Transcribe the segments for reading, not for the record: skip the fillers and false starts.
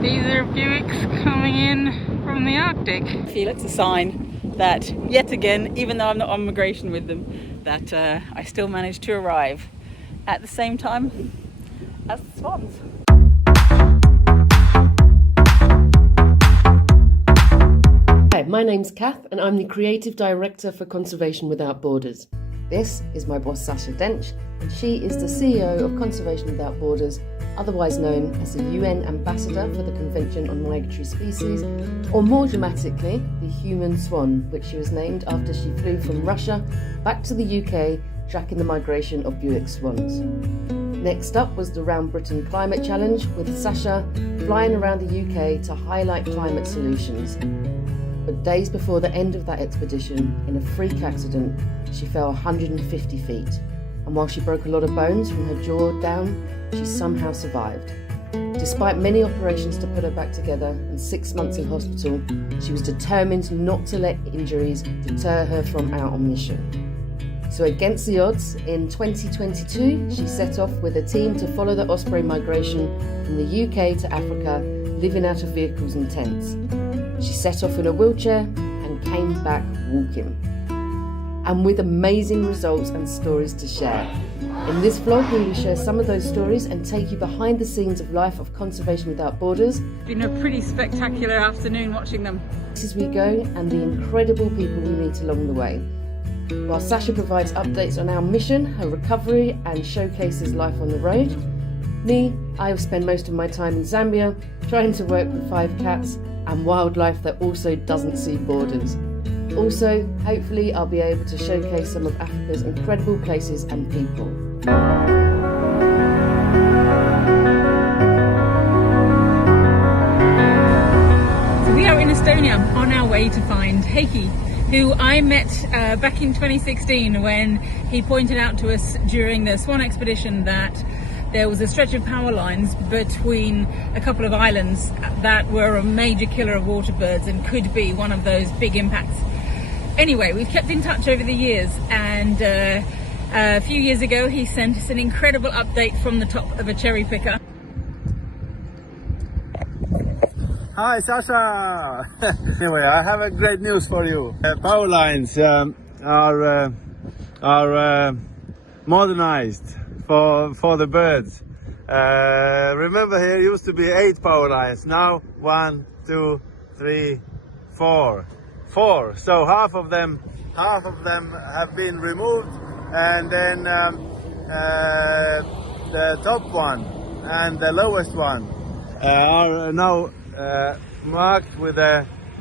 These are Bewicks coming in from the Arctic. I feel it's a sign that, yet again, even though I'm not on migration with them, that I still managed to arrive at the same time as the swans. Hi, my name's Kath and I'm the Creative Director for Conservation Without Borders. This is my boss Sasha Dench, and she is the CEO of Conservation Without Borders, otherwise known as the UN Ambassador for the Convention on Migratory Species, or more dramatically, the Human Swan, which she was named after she flew from Russia back to the UK, tracking the migration of Bewick swans. Next up was the Round Britain Climate Challenge, with Sasha flying around the UK to highlight climate solutions. But days before the end of that expedition, in a freak accident, she fell 150 feet. And while she broke a lot of bones from her jaw down, she somehow survived. Despite many operations to put her back together and 6 months in hospital, she was determined not to let injuries deter her from our mission. So against the odds, in 2022, she set off with a team to follow the osprey migration from the UK to Africa, living out of vehicles and tents. She set off in a wheelchair and came back walking. And with amazing results and stories to share. In this vlog, we will share some of those stories and take you behind the scenes of life of Conservation Without Borders. It's been a pretty spectacular afternoon watching them. As we go, and the incredible people we meet along the way. While Sasha provides updates on our mission, her recovery, and showcases life on the road, I have spent most of my time in Zambia trying to work with 5 cats and wildlife that also doesn't see borders. Also, hopefully I'll be able to showcase some of Africa's incredible places and people. So we are in Estonia on our way to find Heikki, who I met back in 2016 when he pointed out to us during the Swan expedition that there was a stretch of power lines between a couple of islands that were a major killer of water birds and could be one of those big impacts. Anyway, we've kept in touch over the years, and a few years ago he sent us an incredible update from the top of a cherry picker. Hi Sasha! Anyway, I have a great news for you. Powerlines are modernized for the birds. Remember, here used to be 8 power lines. Now 1, 2, 3, 4. 4. So half of them have been removed, and then the top one and the lowest one are now marked with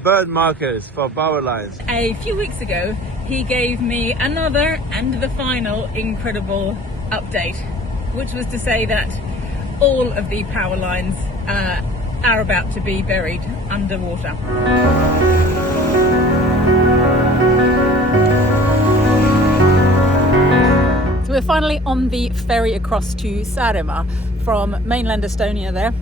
bird markers for power lines. A few weeks ago, he gave me another and the final incredible update, which was to say that all of the power lines are about to be buried underwater. So we're finally on the ferry across to Saaremaa from mainland Estonia there.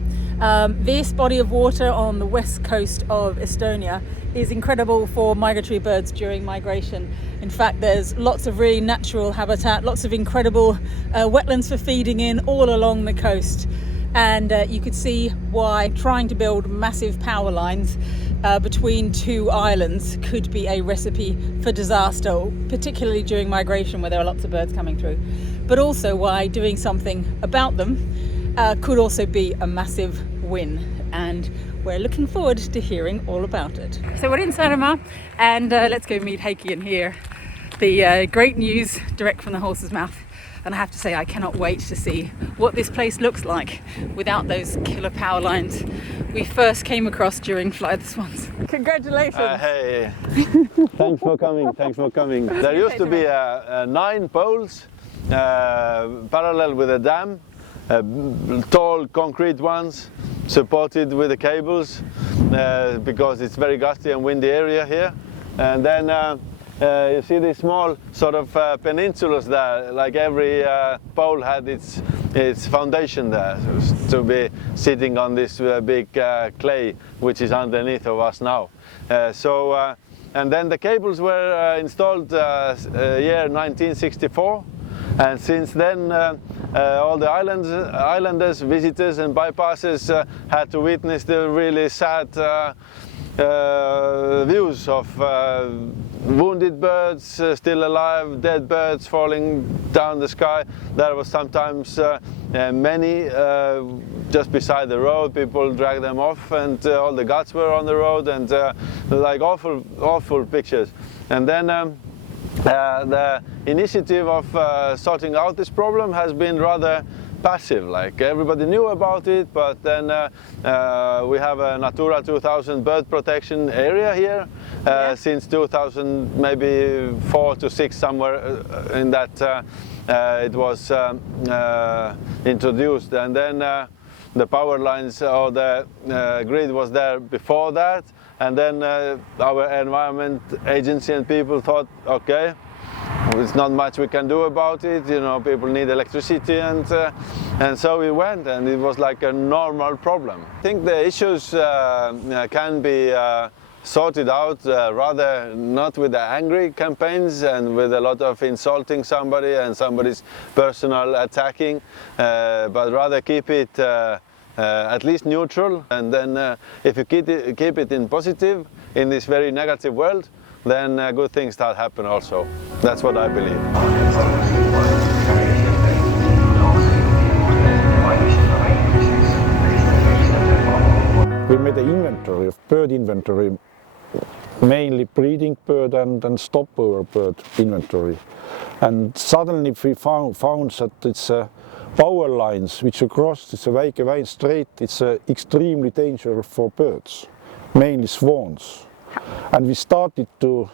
This body of water on the west coast of Estonia is incredible for migratory birds during migration. In fact, there's lots of really natural habitat, lots of incredible wetlands for feeding in all along the coast. And you could see why trying to build massive power lines between 2 islands could be a recipe for disaster, particularly during migration where there are lots of birds coming through. But also why doing something about them could also be a massive win, and we're looking forward to hearing all about it. So we're in Saaremaa, and let's go meet Heikki and hear the great news direct from the horse's mouth. And I have to say, I cannot wait to see what this place looks like without those killer power lines we first came across during Fly the Swans. Congratulations! Hey, thanks for coming. There used to be 9 poles parallel with a dam. Tall concrete ones supported with the cables because it's very gusty and windy area here. And then you see these small sort of peninsulas there, like every pole had its foundation there, to be sitting on this big clay which is underneath of us now. And then the cables were installed year 1964. And since then, all the islanders, visitors and bypassers had to witness the really sad views of wounded birds still alive, dead birds falling down the sky. There was sometimes many just beside the road. People dragged them off, and all the guts were on the road, and like awful pictures. And then the initiative of sorting out this problem has been rather passive. Like everybody knew about it, but then we have a Natura 2000 bird protection area here since 2000, maybe 4 to 6, somewhere in that it was introduced. And then the power lines or the grid was there before that. And then our environment agency and people thought, okay, it's not much we can do about it, you know, people need electricity, and so we went, and it was like a normal problem. I think the issues can be sorted out rather not with the angry campaigns and with a lot of insulting somebody and somebody's personal attacking, but rather keep it at least neutral, and then if you keep it in positive in this very negative world, then good things start happen also. That's what I believe. We made an inventory of bird inventory, mainly breeding bird and stopover bird inventory. And suddenly we found that it's power lines which across it's a Väike Väin Strait, it's extremely dangerous for birds, mainly swans. And we started to,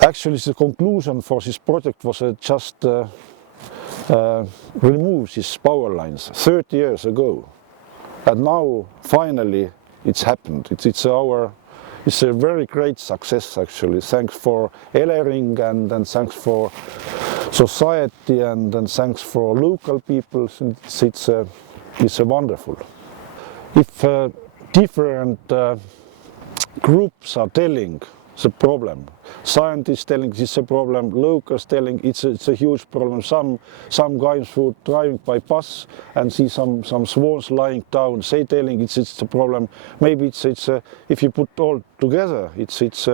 actually the conclusion for this project was just remove these power lines 30 years ago. And now finally it's happened. It's a very great success actually. Thanks for Elering and thanks for society and thanks for local people. It's wonderful. If different groups are telling the problem, scientists telling this is a problem, locals telling it's a huge problem. Some guys who driving by bus and see some swans lying down, they telling it's a problem. Maybe it's if you put all together, it's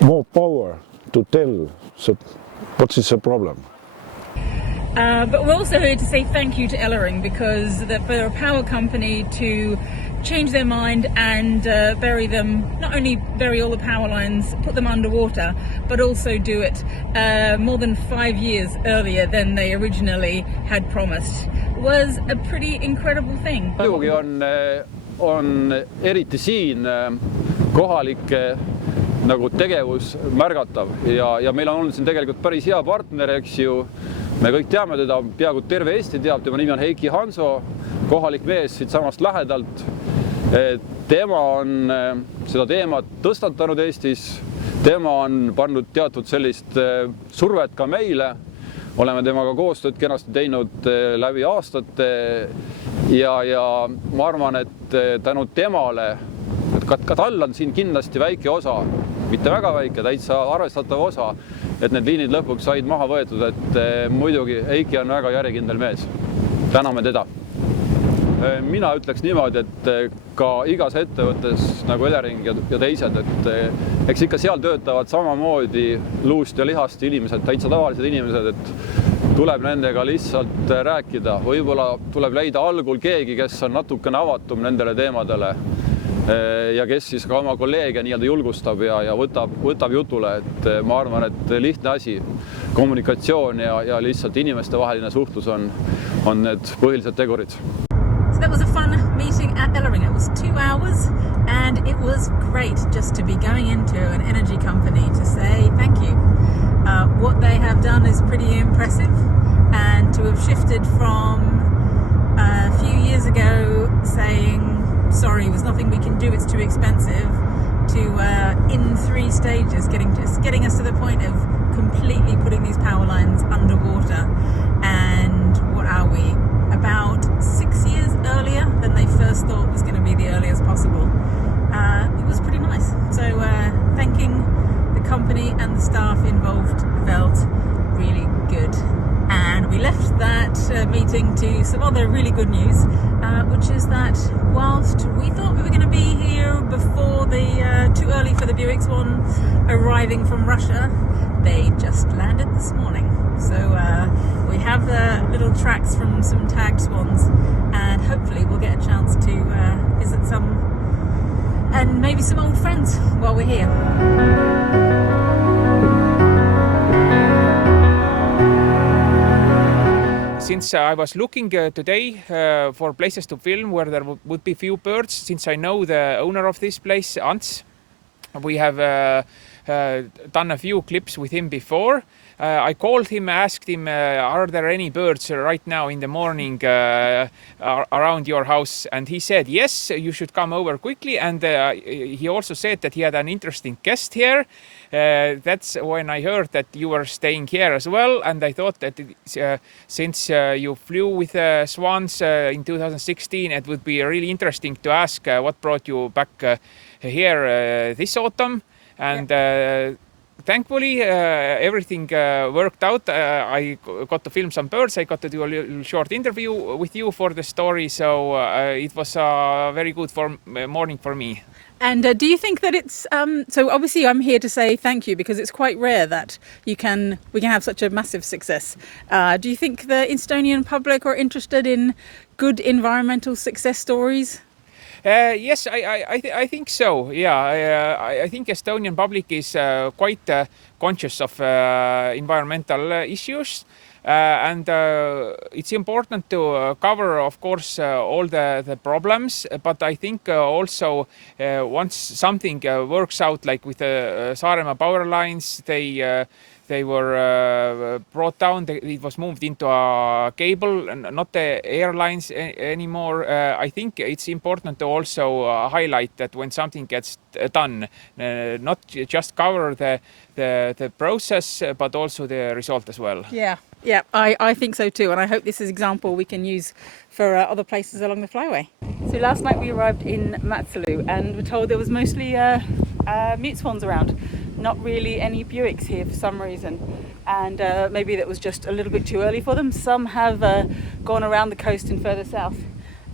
more power to tell what is the problem. But we're also here to say thank you to Elering, because for a power company to change their mind and bury them, not only bury all the power lines, put them underwater, but also do it more than 5 years earlier than they originally had promised, was a pretty incredible thing. muidugi on eriti siin kohalike nagu tegevus märgatav ja meil on olnud siin tegelikult päris hea partner, eks ju. Me kõik teame teda, peaaegu terve Eesti teab, tema nimi on Heiki Hanso, kohalik mees siit samast lähedalt. Tema on seda teemat tõstatanud Eestis, tema on pannud teatud sellist survet ka meile. Oleme temaga koostööd kenasti teinud läbi aastate ja ma arvan, et tänu temale, et ka tal on siin kindlasti väike osa, mitte väga väike, täitsa arvestatav osa, et need liinid lõpuks said maha võetud, et muidugi Heiki on väga järjekindel mees. Täname teda. Mina ütleks niimoodi, et ka igas ettevõttes nagu Elering ja teised, et eks ikka seal töötavad samamoodi luust ja lihast inimesed, täitsa tavalised inimesed, et tuleb nendega lihtsalt rääkida. Võib-olla tuleb leida algul keegi, kes on natukene avatum nendele teemadele ja kes siis ka oma kolleege nii-öelda julgustab ja võtab jutule, et ma arvan, et lihtne asi, kommunikatsioon ja lihtsalt inimeste vaheline suhtlus on need põhilised tegurid. So that was a fun meeting at Elering. It was 2 hours and it was great just to be going into an energy company to say thank you. What they have done is pretty impressive, and to have shifted from a few years ago saying sorry, there's nothing we can do, it's too expensive, to in 3 stages getting us to the point of completely putting these power lines underwater. And what are we? About 6 years earlier than they first thought was going to be the earliest possible. It was pretty nice. So thanking the company and the staff involved felt really good. contributing to some other really good news, which is that whilst we thought we were going to be here before too early for the Bewick Swan arriving from Russia, they just landed this morning. So we have little tracks from some tagged swans, and hopefully we'll get a chance to visit some and maybe some old friends while we're here. Since I was looking today for places to film where there would be few birds, since I know the owner of this place, Ants, we have done a few clips with him before. I called him, asked him, are there any birds right now in the morning around your house? And he said, yes, you should come over quickly. And he also said that he had an interesting guest here. That's when I heard that you were staying here as well. And I thought that since you flew with swans in 2016, it would be really interesting to ask what brought you back here this autumn. And thankfully, everything worked out. I got to film some birds. I got to do a little short interview with you for the story. So it was a very good morning for me. And do you think that it's so obviously I'm here to say thank you, because it's quite rare that we can have such a massive success. Do you think the Estonian public are interested in good environmental success stories? Yes, I think so. Yeah, I think Estonian public is quite conscious of environmental issues. And it's important to cover, of course, all the problems. But I think also once something works out, like with the Saaremaa Powerlines, they were brought down. It was moved into a cable, and not the airlines anymore. I think it's important to also highlight that when something gets done, not just cover the process, but also the result as well. Yeah, I think so too, and I hope this is an example we can use for other places along the flyway. So last night we arrived in Matelo and were told there was mostly mute swans around. Not really any Bewicks here for some reason, and maybe that was just a little bit too early for them. Some have gone around the coast and further south,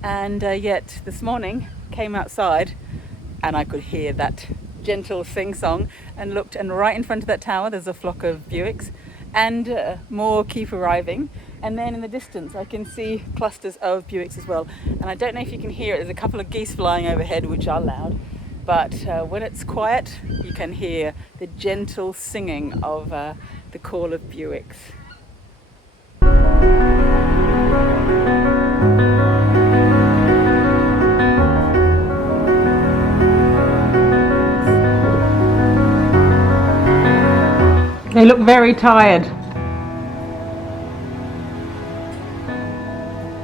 and yet this morning came outside and I could hear that gentle sing-song and looked, and right in front of that tower there's a flock of Bewicks, and more keep arriving. And then in the distance I can see clusters of Bewicks as well, and I don't know if you can hear it. There's a couple of geese flying overhead which are loud, but when it's quiet you can hear the gentle singing of the call of Bewicks. They look very tired.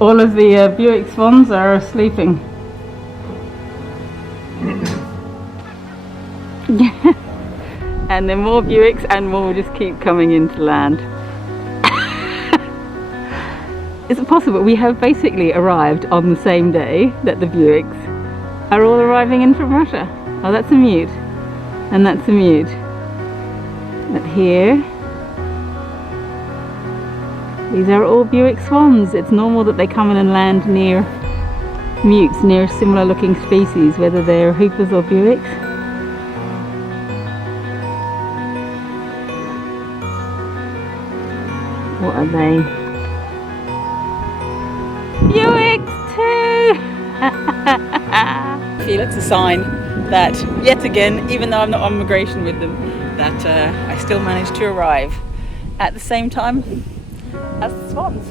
All of the Bewick swans are sleeping. And then more Bewicks and more just keep coming into land. Is it possible we have basically arrived on the same day that the Bewicks are all arriving in from Russia? Oh, that's a mute. And that's a mute. But here, these are all Bewick swans. It's normal that they come in and land near mutes, near similar looking species, whether they're hoopers or Bewicks. What are they? Bewicks too! I feel it's a sign that, yet again, even though I'm not on migration with them, that I still managed to arrive at the same time as the swans.